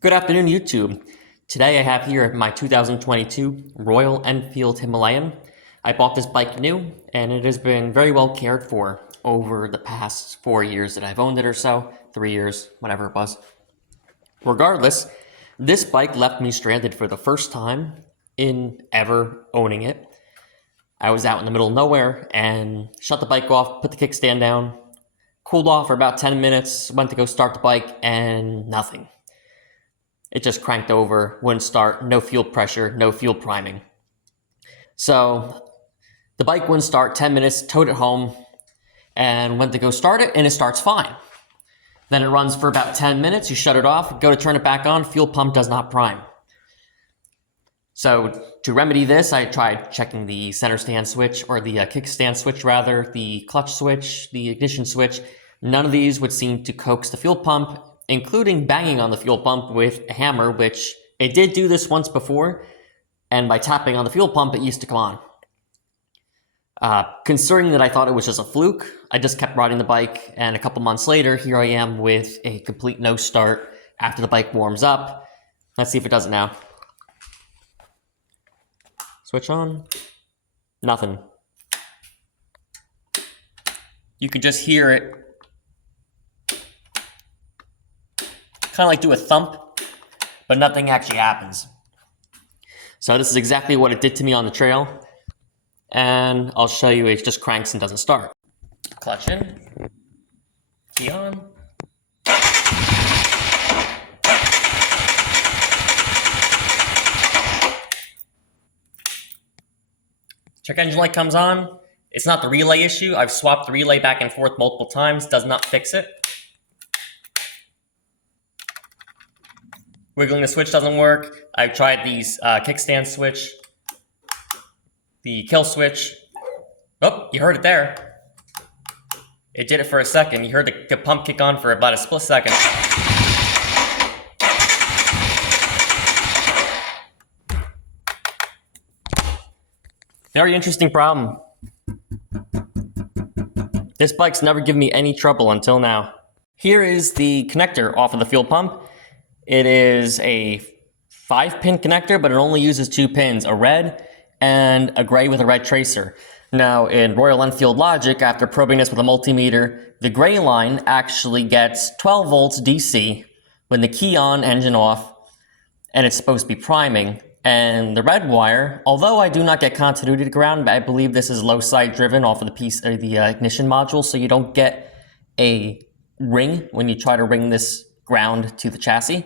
Good afternoon, YouTube. Today I have here my 2022 Royal Enfield Himalayan. I bought this bike new, and it has been very well cared for over the past 4 years that I've owned it or so, 3 years, whatever it was. Regardless, this bike left me stranded for the first time in ever owning it. I was out in the middle of nowhere and shut the bike off, put the kickstand down, cooled off for about 10 minutes, went to go start the bike, and nothing. It just cranked over, wouldn't start, no fuel pressure, no fuel priming. So the bike wouldn't start, 10 minutes, towed it home, and went to go start it, and it starts fine. Then it runs for about 10 minutes, you shut it off, go to turn it back on, fuel pump does not prime. So to remedy this, I tried checking the center stand switch, or the kickstand switch rather, the clutch switch, the ignition switch. None of these would seem to coax the fuel pump, including banging on the fuel pump with a hammer, which it did do this once before, and by tapping on the fuel pump, it used to come on. Considering that I thought it was just a fluke, I just kept riding the bike, and a couple months later, here I am with a complete no start after the bike warms up. Let's see if it does it now. Switch on. Nothing. You can just hear it kind of like do a thump, but nothing actually happens. So this is exactly what it did to me on the trail, and I'll show you it just cranks and doesn't start. Clutch in, key on. Check engine light comes on. It's not the relay issue. I've swapped the relay back and forth multiple times, does not fix it. Wiggling the switch doesn't work. I've tried these kickstand switch, the kill switch. Oh, you heard it there. It did it for a second. You heard the pump kick on for about a split second. Very interesting problem. This bike's never given me any trouble until now. Here is the connector off of the fuel pump. It is a 5-pin connector, but it only uses 2 pins, a red and a gray with a red tracer. Now, in Royal Enfield logic, after probing this with a multimeter, the gray line actually gets 12 volts DC when the key on, engine off, and it's supposed to be priming. And the red wire, although I do not get continuity to ground, I believe this is low side driven off of the ignition module, so you don't get a ring when you try to ring this ground to the chassis.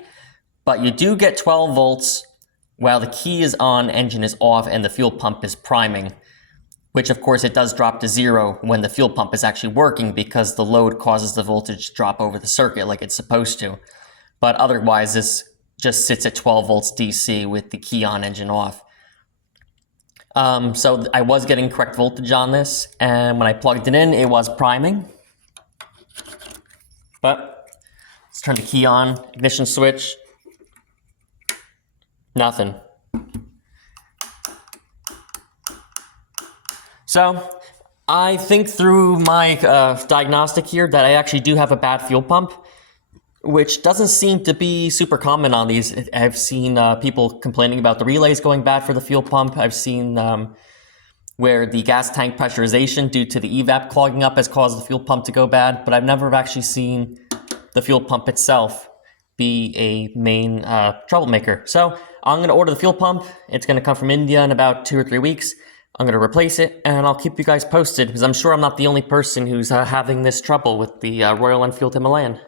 But you do get 12 volts while the key is on, engine is off, and the fuel pump is priming, which of course it does drop to 0 when the fuel pump is actually working because the load causes the voltage to drop over the circuit like it's supposed to. But otherwise, this just sits at 12 volts DC with the key on, engine off. So I was getting correct voltage on this, and when I plugged it in, it was priming. But let's turn the key on, ignition switch. Nothing. So I think through my diagnostic here that I actually do have a bad fuel pump, which doesn't seem to be super common on these. I've seen people complaining about the relays going bad for the fuel pump. I've seen where the gas tank pressurization due to the evap clogging up has caused the fuel pump to go bad, but I've never actually seen the fuel pump itself be a main troublemaker. So I'm going to order the fuel pump. It's going to come from India in about 2 or 3 weeks. I'm going to replace it, and I'll keep you guys posted, because I'm sure I'm not the only person who's having this trouble with the Royal Enfield Himalayan.